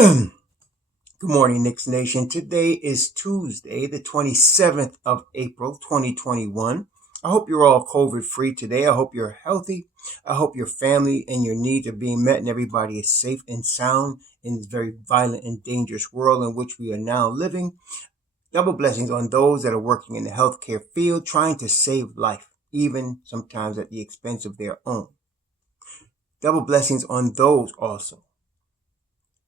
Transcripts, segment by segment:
Good morning, Knicks Nation. Today is Tuesday, the 27th of April, 2021. I hope you're all COVID free today. I hope you're healthy. I hope your family and your needs are being met and everybody is safe and sound in this very violent and dangerous world in which we are now living. Double blessings on those that are working in the healthcare field, trying to save life, even sometimes at the expense of their own. Double blessings on those also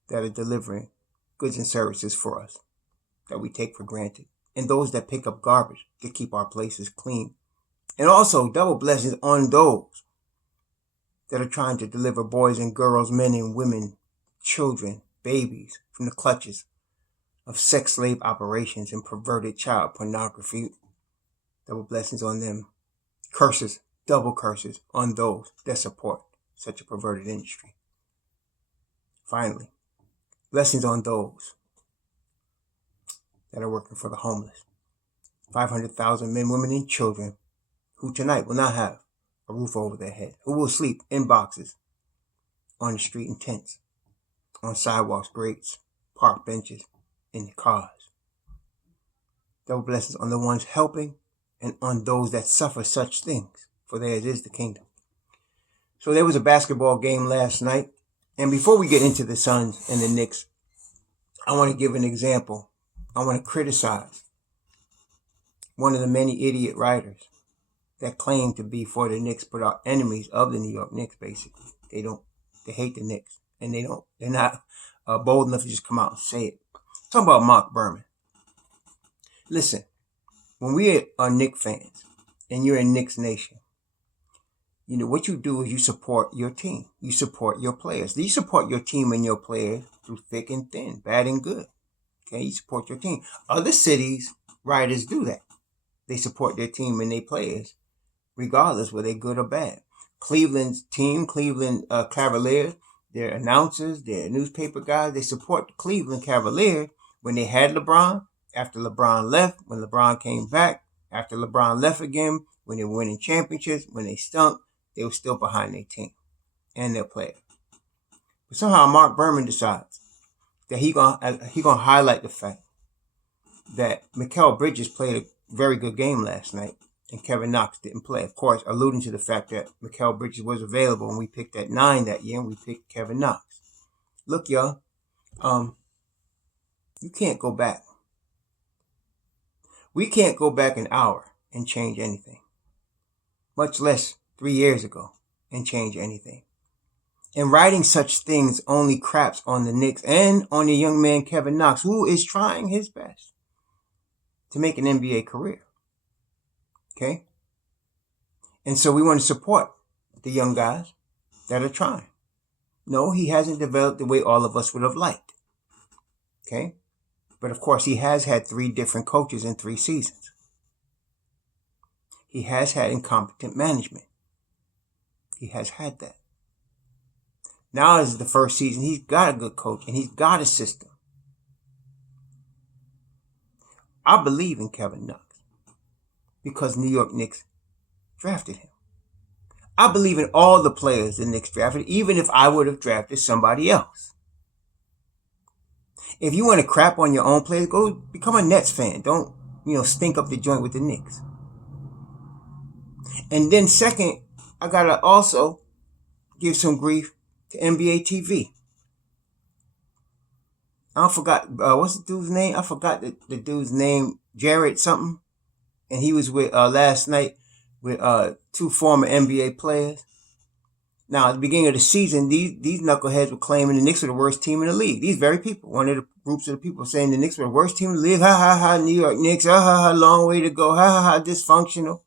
that are delivering goods and services for us that we take for granted, and those that pick up garbage to keep our places clean. And also double blessings on those that are trying to deliver boys and girls, men and women, children, babies from the clutches of sex slave operations and perverted child pornography. Double blessings on them. Curses, double curses on those that support such a perverted industry. Finally, blessings on those that are working for the homeless. 500,000 men, women, and children who tonight will not have a roof over their head, who will sleep in boxes, on the street in tents, on sidewalks, grates, park benches, in the cars. Double blessings on the ones helping and on those that suffer such things, for theirs is the kingdom. So there was a basketball game last night. And before we get into the Suns and the Knicks, I want to give an example. I want to criticize one of the many idiot writers that claim to be for the Knicks, but are enemies of the New York Knicks, basically. They hate the Knicks, and they're not bold enough to just come out and say it. Talk about Mark Berman. Listen, when we are Knicks fans, and you're in Knicks Nation, you know, what you do is you support your team. You support your players. You support your team and your players through thick and thin, bad and good. Okay, you support your team. Other cities, writers do that. They support their team and their players, regardless whether they're good or bad. Cleveland's team, Cleveland Cavaliers, their announcers, their newspaper guys, they support the Cleveland Cavaliers when they had LeBron, after LeBron left, when LeBron came back, after LeBron left again, when they were winning championships, when they stunk. They were still behind their team and their players. But somehow Mark Berman decides that he gonna highlight the fact that Mikal Bridges played a very good game last night and Kevin Knox didn't play. Of course, alluding to the fact that Mikal Bridges was available when we picked at 9 that year and we picked Kevin Knox. Look, y'all, you can't go back. We can't go back an hour and change anything, much less 3 years ago, and change anything. And writing such things only craps on the Knicks and on the young man Kevin Knox, who is trying his best to make an NBA career. Okay? And so we want to support the young guys that are trying. No, he hasn't developed the way all of us would have liked. Okay? But of course, he has had 3 different coaches in 3 seasons. He has had incompetent management. He has had that. Now this is the first season. He's got a good coach and he's got a system. I believe in Kevin Knox because New York Knicks drafted him. I believe in all the players the Knicks drafted, even if I would have drafted somebody else. If you want to crap on your own players, go become a Nets fan. Don't, stink up the joint with the Knicks. And then second, I got to also give some grief to NBA TV. I forgot, what's the dude's name? I forgot the dude's name, Jared something. And he was with, last night with 2 former NBA players. Now, at the beginning of the season, these knuckleheads were claiming the Knicks were the worst team in the league. These very people, one of the groups of the people saying the Knicks were the worst team in the league. Ha, ha, ha, New York Knicks. Ha, ha, ha, long way to go. Ha, ha, ha, dysfunctional.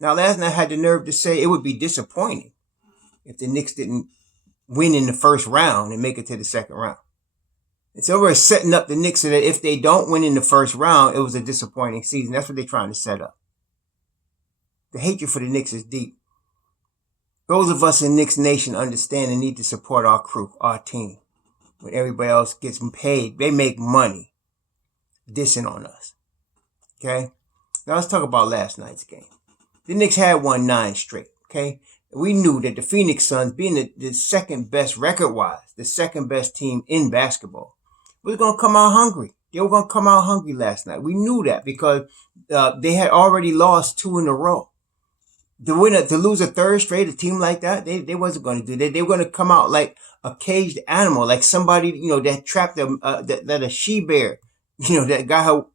Now, last night I had the nerve to say it would be disappointing if the Knicks didn't win in the first round and make it to the second round. And so we're setting up the Knicks so that if they don't win in the first round, it was a disappointing season. That's what they're trying to set up. The hatred for the Knicks is deep. Those of us in Knicks Nation understand and need to support our crew, our team. When everybody else gets paid, they make money dissing on us. Okay? Now let's talk about last night's game. The Knicks had won 9 straight, okay? We knew that the Phoenix Suns, being the second best record-wise, the second best team in basketball, was going to come out hungry. They were going to come out hungry last night. We knew that because they had already lost 2 in a row. To lose a third straight, a team like that, they wasn't going to do that. They were going to come out like a caged animal, like somebody, that trapped them, that a she bear, that got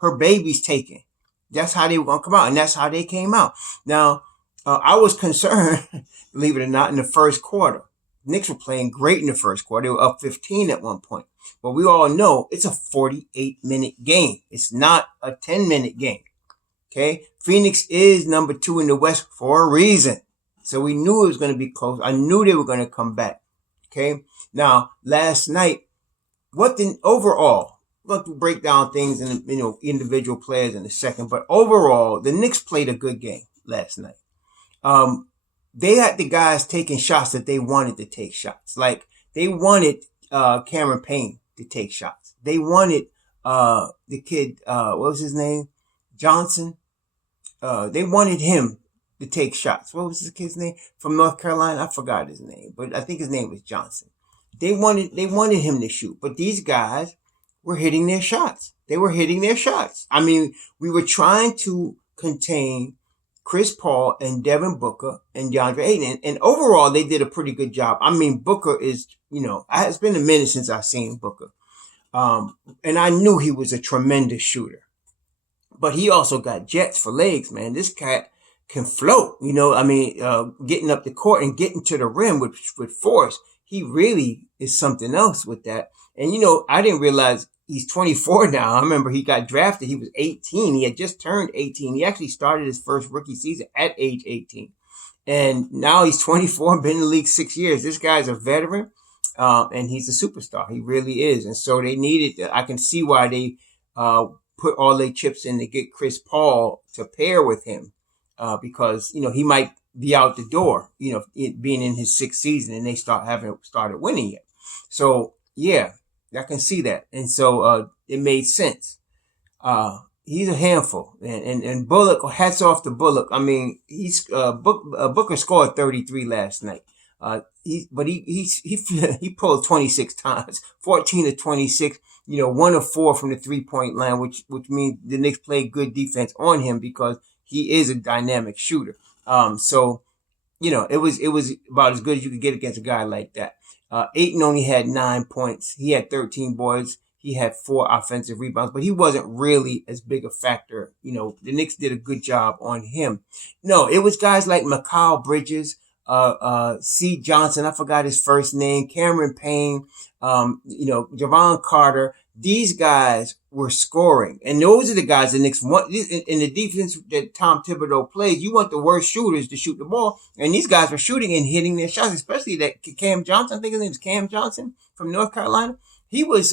her babies taken. That's how they were going to come out, and that's how they came out. Now, I was concerned, believe it or not, in the first quarter. Knicks were playing great in the first quarter. They were up 15 at one point. But we all know it's a 48-minute game. It's not a 10-minute game. Okay? Phoenix is number 2 in the West for a reason. So we knew it was going to be close. I knew they were going to come back. Okay? Now, last night, overall, we're going to break down things and, individual players in a second. But overall, the Knicks played a good game last night. They had the guys taking shots that they wanted to take shots. Like, they wanted Cameron Payne to take shots. They wanted the kid, what was his name? Johnson. They wanted him to take shots. What was the kid's name? From North Carolina? I forgot his name, but I think his name was Johnson. They wanted him to shoot, but these guys were hitting their shots. They were hitting their shots. I mean, we were trying to contain Chris Paul and Devin Booker and DeAndre Ayton. And overall, they did a pretty good job. I mean, Booker is, it's been a minute since I've seen Booker. And I knew he was a tremendous shooter. But he also got jets for legs, man. This cat can float, getting up the court and getting to the rim with force. He really is something else with that. And, I didn't realize he's 24 now. I remember he got drafted. He was 18. He had just turned 18. He actually started his first rookie season at age 18. And now he's 24 and been in the league 6 years. This guy's a veteran, and he's a superstar. He really is. And so they needed, I can see why they put all their chips in to get Chris Paul to pair with him, because, he might be out the door, being in his 6th season and they started winning yet. So, yeah, I can see that. And so it made sense. He's a handful. And Bullock, hats off to Bullock. I mean, Booker scored 33 last night. He pulled 26 times, 14 to 26, 1 of 4 from the 3-point line, which means the Knicks played good defense on him because he is a dynamic shooter. So, it was about as good as you could get against a guy like that. Ayton only had 9 points. He had 13 boards. He had 4 offensive rebounds, but he wasn't really as big a factor. The Knicks did a good job on him. No, it was guys like Mikal Bridges, C. Johnson, I forgot his first name, Cameron Payne, Javon Carter. These guys were scoring. And those are the guys the Knicks want. In the defense that Tom Thibodeau plays, you want the worst shooters to shoot the ball. And these guys were shooting and hitting their shots, especially that Cam Johnson. I think his name is Cam Johnson from North Carolina. He was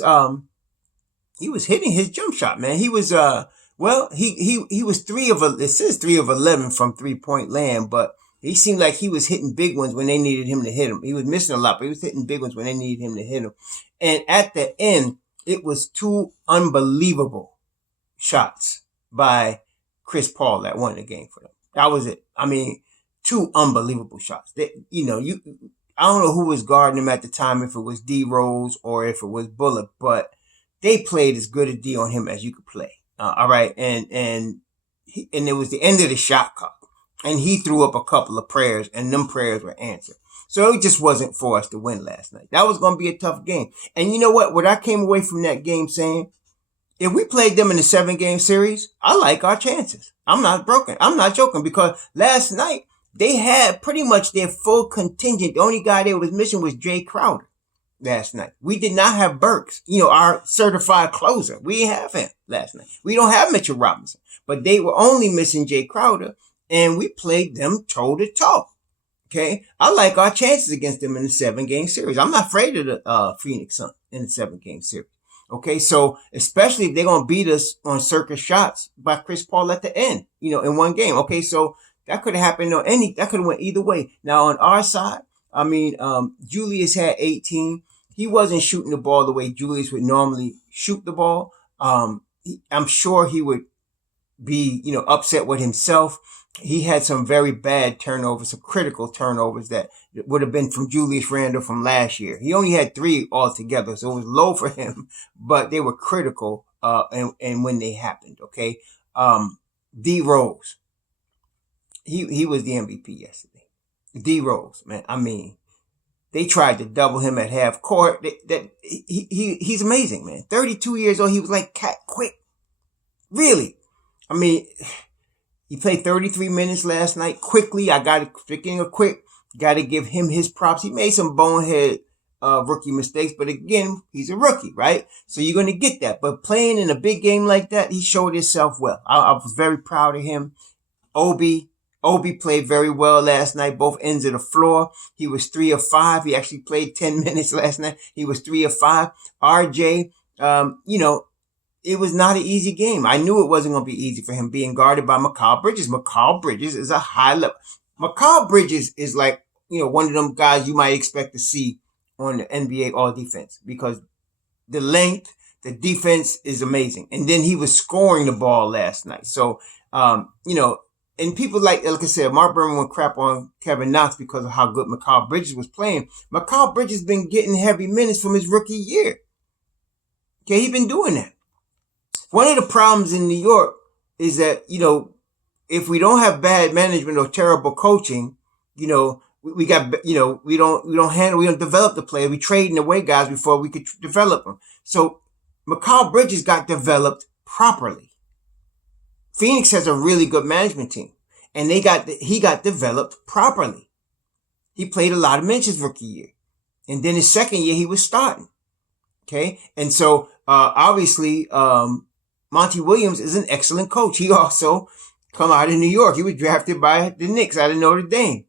hitting his jump shot, man. He was, he was 3 of 11 from 3-point land, but he seemed like he was hitting big ones when they needed him to hit them. He was missing a lot, but he was hitting big ones when they needed him to hit them. And at the end, it was 2 unbelievable shots by Chris Paul that won the game for them. That was it. I mean, 2 unbelievable shots. I don't know who was guarding him at the time, if it was D Rose or if it was Bullock, but they played as good a D on him as you could play. All right. And it was the end of the shot clock. And he threw up a couple of prayers, and them prayers were answered. So it just wasn't for us to win last night. That was going to be a tough game. And you know what? What I came away from that game saying, if we played them in a 7-game series, I like our chances. I'm not joking, because last night they had pretty much their full contingent. The only guy they was missing was Jay Crowder last night. We did not have Burks, our certified closer. We didn't have him last night. We don't have Mitchell Robinson, but they were only missing Jay Crowder, and we played them toe to toe. Okay, I like our chances against them in the 7-game series. I'm not afraid of the Phoenix Suns in the 7-game series. Okay, so especially if they're gonna beat us on circus shots by Chris Paul at the end, in one game. Okay, so that could have happened that could have went either way. Now on our side, I mean, Julius had 18. He wasn't shooting the ball the way Julius would normally shoot the ball. I'm sure he would be, upset with himself. He had some very bad turnovers, some critical turnovers that would have been from Julius Randle from last year. He only had 3 altogether, so it was low for him, but they were critical, and when they happened, okay? D Rose, he was the MVP yesterday. D Rose, man, I mean, they tried to double him at half court. He's amazing, man. 32 years old, he was like cat quick. Really. I mean, he played 33 minutes last night. Quickly, speaking of quick, got to give him his props. He made some bonehead rookie mistakes, but again, he's a rookie, right? So you're going to get that. But playing in a big game like that, he showed himself well. I was very proud of him. Obi played very well last night, both ends of the floor. He was 3 of 5. He actually played 10 minutes last night. He was 3 of 5. RJ, it was not an easy game. I knew it wasn't going to be easy for him being guarded by Mikal Bridges. Mikal Bridges is a high level. Mikal Bridges is like, one of them guys you might expect to see on the NBA All Defense because the length, the defense is amazing. And then he was scoring the ball last night. So, and people like I said, Mark Berman would crap on Kevin Knox because of how good Mikal Bridges was playing. Mikal Bridges been getting heavy minutes from his rookie year. Okay, he's been doing that. One of the problems in New York is that, if we don't have bad management or terrible coaching, we don't develop the player. We trading away guys before we could develop them. So Mikal Bridges got developed properly. Phoenix has a really good management team, and he got developed properly. He played a lot of minutes his rookie year, and then his second year he was starting. Okay, and so obviously Monty Williams is an excellent coach. He also come out of New York. He was drafted by the Knicks out of Notre Dame.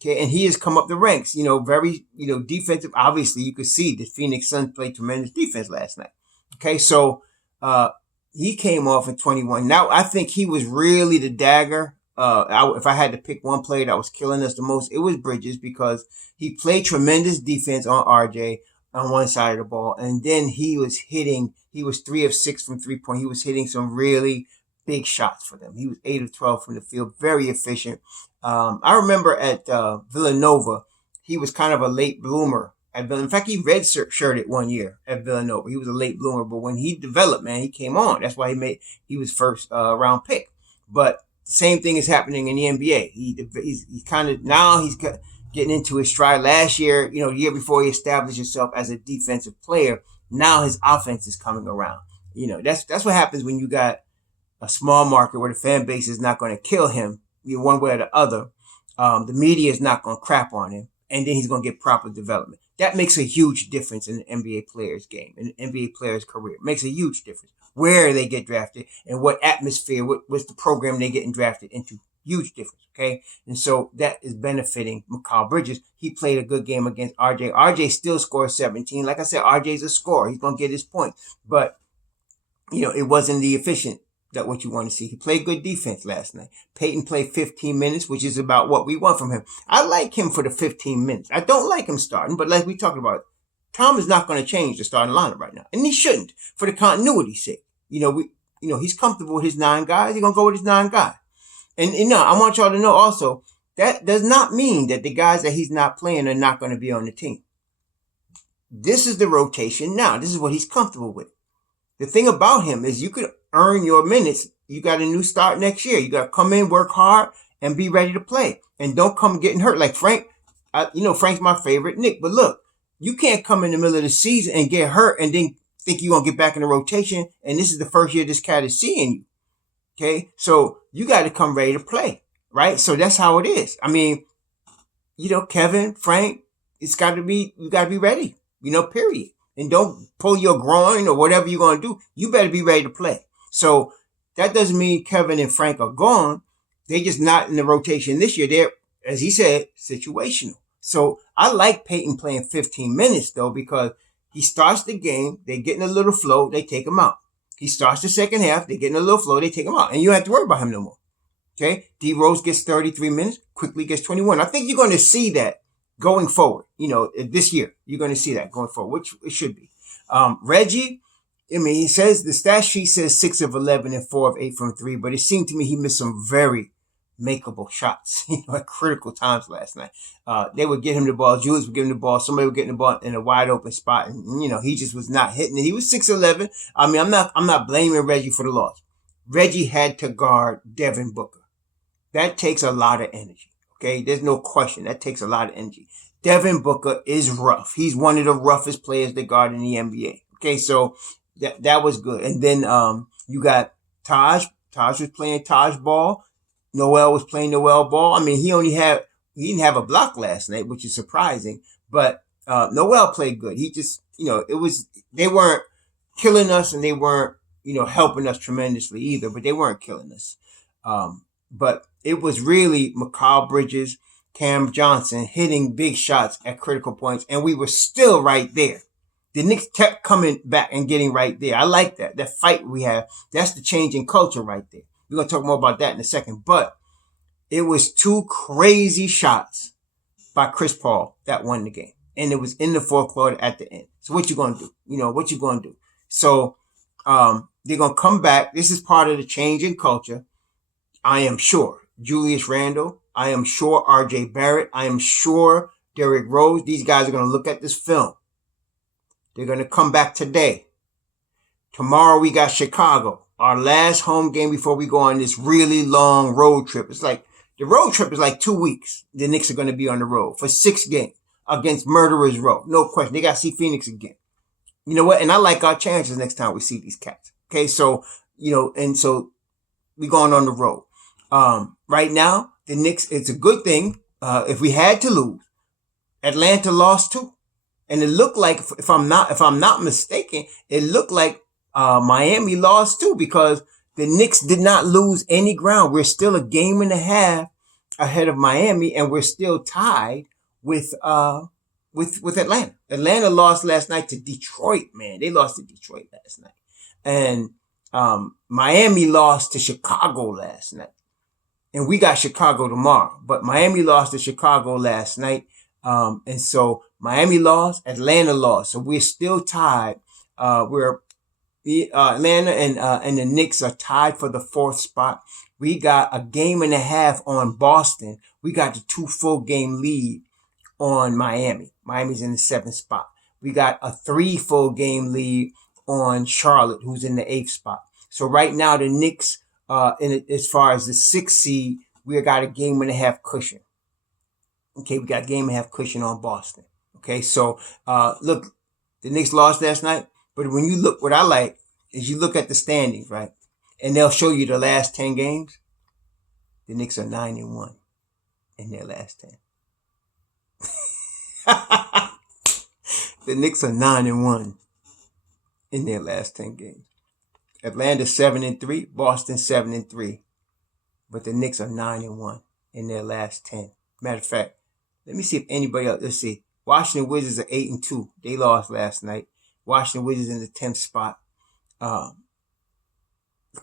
Okay, and he has come up the ranks. Very defensive. Obviously, you could see the Phoenix Suns played tremendous defense last night. Okay, so he came off at 21. Now, I think he was really the dagger. If I had to pick one player that was killing us the most, it was Bridges because he played tremendous defense on RJ on one side of the ball. And then he was 3 of 6 from 3-point. He was hitting some really big shots for them. He was 8 of 12 from the field, very efficient. I remember at Villanova, he was kind of a late bloomer. In fact, he red-shirted one year at Villanova. He was a late bloomer, but when he developed, man, he came on. That's why he was first round pick. But the same thing is happening in the NBA. He's kind of now he's getting into his stride. Last year, the year before, he established himself as a defensive player. Now his offense is coming around. That's what happens when you got a small market where the fan base is not going to kill him, one way or the other. The media is not going to crap on him, and then he's going to get proper development. That makes a huge difference in an NBA player's game, in an NBA player's career. It makes a huge difference where they get drafted and what atmosphere, what's the program they getting drafted into. Huge difference, okay? And so that is benefiting Mikal Bridges. He played a good game against RJ. RJ still scores 17. Like I said, RJ's a scorer. He's going to get his points. But, it wasn't the efficient that what you want to see. He played good defense last night. Peyton played 15 minutes, which is about what we want from him. I like him for the 15 minutes. I don't like him starting, but like we talked about, Tom is not going to change the starting lineup right now. And he shouldn't, for the continuity's sake. He's comfortable with his 9 guys. He's going to go with his 9 guys. And I want y'all to know also, that does not mean that the guys that he's not playing are not going to be on the team. This is the rotation now. This is what he's comfortable with. The thing about him is you could earn your minutes. You got a new start next year. You got to come in, work hard, and be ready to play. And don't come getting hurt. Like Frank, Frank's my favorite Knick. But look, you can't come in the middle of the season and get hurt and then think you're going to get back in the rotation. And this is the first year this cat is seeing you. Okay, so you got to come ready to play, right? So that's how it is. I mean, Kevin, Frank, you got to be ready, period. And don't pull your groin or whatever you're going to do. You better be ready to play. So that doesn't mean Kevin and Frank are gone. They're just not in the rotation this year. They're, as he said, situational. So I like Peyton playing 15 minutes, though, because he starts the game, they get in a little flow, they take him out. He starts the second half, they get in a little flow, they take him out. And you don't have to worry about him no more. Okay? D Rose gets 33 minutes, quickly gets 21. I think you're going to see that going forward. This year, you're going to see that going forward, which it should be. Reggie, I mean, he says the stat sheet says 6 of 11 and 4 of 8 from 3, but it seemed to me he missed some very makeable shots, at critical times last night. They would get him the ball. Julius would give him the ball. Somebody would get the ball in a wide open spot, and he just was not hitting it. He was 6'11". I mean, I'm not blaming Reggie for the loss. Reggie had to guard Devin Booker. That takes a lot of energy. Okay, there's no question. That takes a lot of energy. Devin Booker is rough. He's one of the roughest players to guard in the NBA. Okay, so that was good. And then you got Taj. Taj was playing Taj ball. Noel was playing Noel ball. I mean, he didn't have a block last night, which is surprising. But Noel played good. He just, they weren't killing us and they weren't, helping us tremendously either, but they weren't killing us. But it was really Mikal Bridges, Cam Johnson hitting big shots at critical points, and we were still right there. The Knicks kept coming back and getting right there. I like that. That fight we have, that's the change in culture right there. We're going to talk more about that in a second. But it was 2 crazy shots by Chris Paul that won the game. And it was in the fourth quarter at the end. So what you going to do? What you going to do? So they're going to come back. This is part of the change in culture. I am sure. Julius Randle. I am sure R.J. Barrett. I am sure Derrick Rose. These guys are going to look at this film. They're going to come back today. Tomorrow we got Chicago. Our last home game before we go on this really long road trip. It's like, the road trip is like 2 weeks. The Knicks are going to be on the road for 6 games against Murderers Row. No question. They got to see Phoenix again. You know what? And I like our chances next time we see these cats. Okay. So, and so we going on the road. Right now, the Knicks, it's a good thing. If we had to lose, Atlanta lost too. And it looked like, if I'm not mistaken, it looked like, Miami lost too, because the Knicks did not lose any ground. We're still a game and a half ahead of Miami, and we're still tied with Atlanta. Atlanta lost last night to Detroit, man. They lost to Detroit last night. And Miami lost to Chicago last night. And we got Chicago tomorrow. But Miami lost to Chicago last night. And so Miami lost, Atlanta lost. So we're still tied. Atlanta and the Knicks are tied for the 4th spot. We got a game and a half on Boston. We got the 2 full game lead on Miami. Miami's in the 7th spot. We got a 3 full game lead on Charlotte, who's in the 8th spot. So right now the Knicks, as far as the 6th seed, we got a game and a half cushion. Okay, we got a game and a half cushion on Boston. Okay, so look, the Knicks lost last night. But when you look, what I like is you look at the standings, right? And they'll show you the last 10 games. The Knicks are 9-1 in their last 10. The Knicks are 9-1 in their last 10 games. Atlanta 7-3, Boston 7-3. But the Knicks are 9-1 in their last 10. Matter of fact, let me see if anybody else, let's see. Washington Wizards are 8-2. They lost last night. Washington Wizards in the 10th spot. The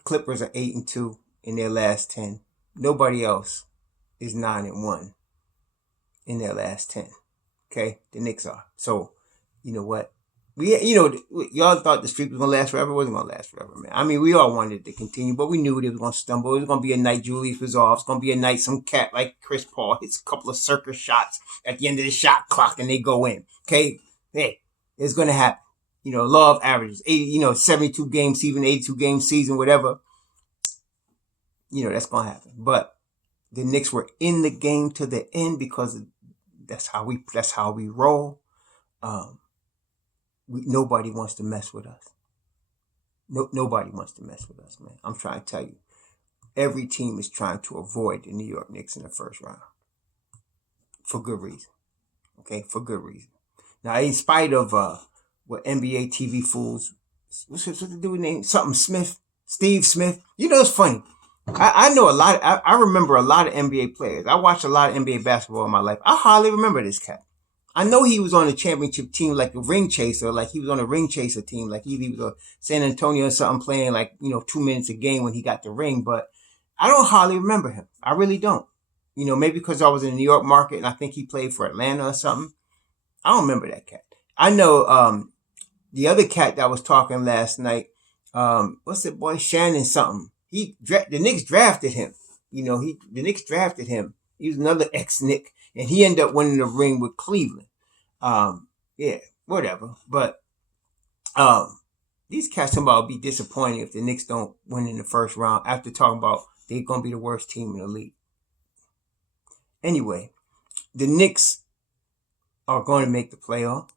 Clippers are 8-2 in their last 10. Nobody else is 9-1 in their last 10. Okay, the Knicks are. So, you know what? Y'all thought the streak was gonna last forever. It wasn't gonna last forever, man. I mean, we all wanted it to continue, but we knew it was gonna stumble. It was gonna be a night Julius was off. It's gonna be a night some cat like Chris Paul hits a couple of circus shots at the end of the shot clock and they go in. Okay, hey, it's gonna happen. Law of averages, 72 game season, 82 game season, whatever. That's going to happen. But the Knicks were in the game to the end because that's how we roll. Nobody wants to mess with us. Nobody wants to mess with us, man. I'm trying to tell you. Every team is trying to avoid the New York Knicks in the first round. For good reason. Okay, for good reason. Now, in spite of what NBA TV fools, what's the dude's name? Something Smith, Steve Smith. It's funny. I know a lot. I remember a lot of NBA players. I watched a lot of NBA basketball in my life. I hardly remember this cat. I know he was on a championship team, like a ring chaser, like he was on a ring chaser team, like he was a San Antonio or something playing like, 2 minutes a game when he got the ring. But I don't hardly remember him. I really don't. Maybe because I was in the New York market and I think he played for Atlanta or something. I don't remember that cat. I know, the other cat that was talking last night, what's it, boy, Shannon something. The Knicks drafted him. The Knicks drafted him. He was another ex-Knick, and he ended up winning the ring with Cleveland. Yeah, whatever. But these cats about be disappointed if the Knicks don't win in the first round after talking about they're gonna be the worst team in the league. Anyway, the Knicks are going to make the playoff.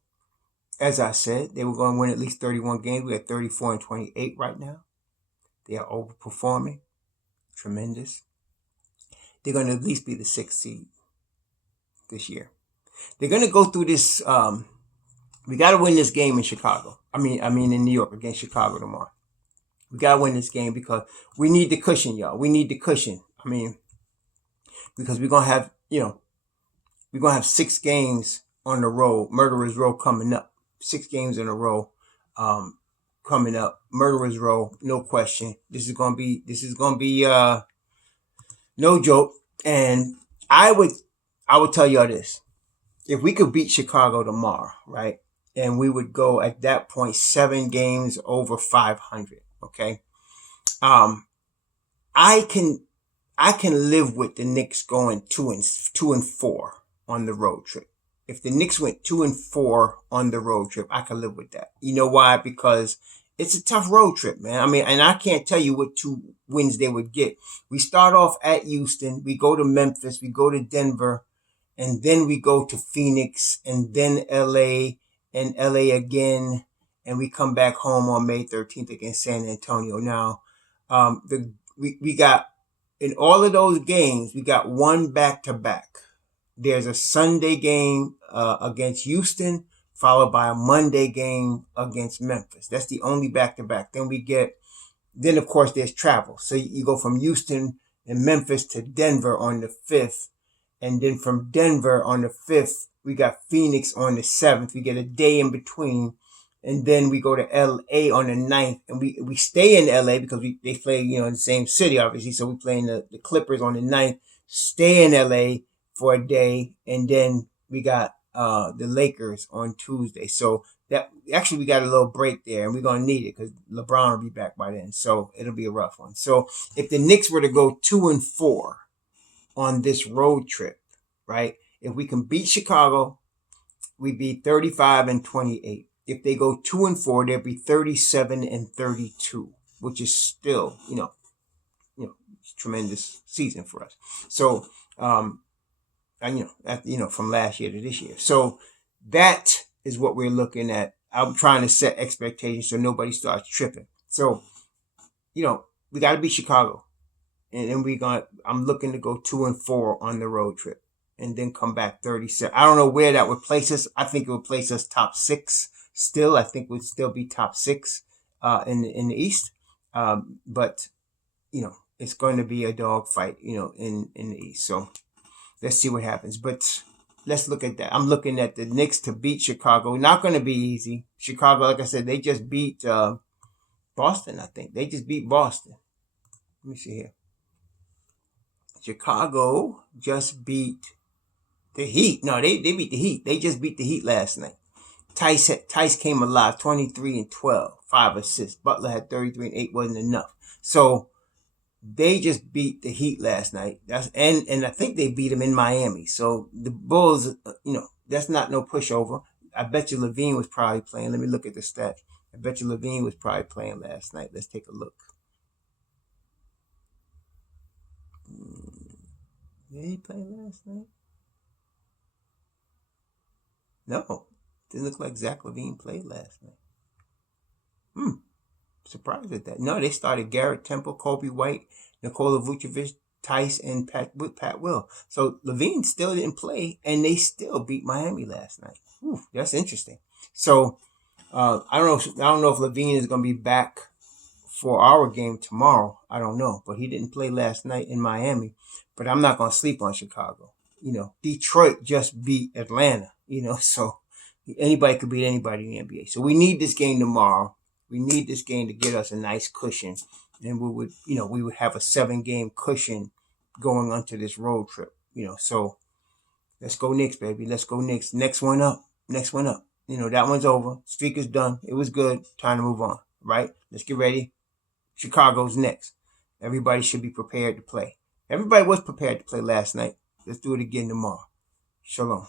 As I said, they were going to win at least 31 games. We're at 34 and 28 right now. They are overperforming. Tremendous. They're going to at least be the 6th seed this year. They're going to go through this. We got to win this game in Chicago. I mean in New York against Chicago tomorrow. We got to win this game because we need the cushion, y'all. We need the cushion. Because we're going to have, we're going to have 6 games on the road, Murderers Row coming up. 6 games in a row coming up. Murderers Row, no question. This is gonna be no joke. And I would tell y'all this. If we could beat Chicago tomorrow, right? And we would go at that point 7 games over 500. Okay. I can live with the Knicks going 2 and 4 on the road trip. If the Knicks went 2 and 4 on the road trip, I can live with that. You know why? Because it's a tough road trip, man. And I can't tell you what 2 wins they would get. We start off at Houston, we go to Memphis, we go to Denver, and then we go to Phoenix, and then LA, and LA again, and we come back home on May 13th against San Antonio. Now, we got, in all of those games, we got one back-to-back. There's a Sunday game against Houston, followed by a Monday game against Memphis. That's the only back-to-back. Then of course there's travel. So you go from Houston and Memphis to Denver on the 5th. And then from Denver on the 5th, we got Phoenix on the 7th. We get a day in between. And then we go to LA on the 9th. And we stay in LA because they play, in the same city, obviously. So we play in the Clippers on the 9th, stay in LA for a day, and then we got the Lakers on Tuesday. So that actually we got a little break there, and we're gonna need it because LeBron will be back by then. So it'll be a rough one. So if the Knicks were to go 2 and 4 on this road trip, right? If we can beat Chicago, we'd be 35 and 28. If they go 2 and 4, they'd be 37 and 32, which is still, tremendous season for us. So from last year to this year. So that is what we're looking at. I'm trying to set expectations so nobody starts tripping. So, we got to beat Chicago. And then I'm looking to go 2 and 4 on the road trip and then come back 37. I don't know where that would place us. I think it would place us top 6 still. I think we'd still be top 6 in the East. But, it's going to be a dogfight, in the East. So let's see what happens. But let's look at that. I'm looking at the Knicks to beat Chicago. Not going to be easy. Chicago, like I said, they just beat Boston, I think. They just beat Boston. Let me see here. Chicago just beat the Heat. No, they beat the Heat. They just beat the Heat last night. Tice came alive, 23 and 12, 5 assists. Butler had 33 and 8, wasn't enough. So they just beat the Heat last night. And I think they beat them in Miami. So the Bulls, that's not no pushover. I bet you Levine was probably playing. Let me look at the stats. I bet you Levine was probably playing last night. Let's take a look. Did he play last night? No. Didn't look like Zach LaVine played last night. Surprised at that. No, they started Garrett Temple, Kobe White, Nikola Vucevic, Tice, and Pat Will. So LaVine still didn't play, and they still beat Miami last night. That's interesting. So I don't know if LaVine is going to be back for our game tomorrow. I don't know, but he didn't play last night in Miami. But I'm not going to sleep on Chicago. Detroit just beat Atlanta. So anybody could beat anybody in the NBA. So we need this game tomorrow. We need this game to get us a nice cushion. And we would have a 7-game cushion going onto this road trip. So let's go Knicks, baby. Let's go Knicks. Next one up. that one's over. Streak is done. It was good. Time to move on, right? Let's get ready. Chicago's next. Everybody should be prepared to play. Everybody was prepared to play last night. Let's do it again tomorrow. Shalom.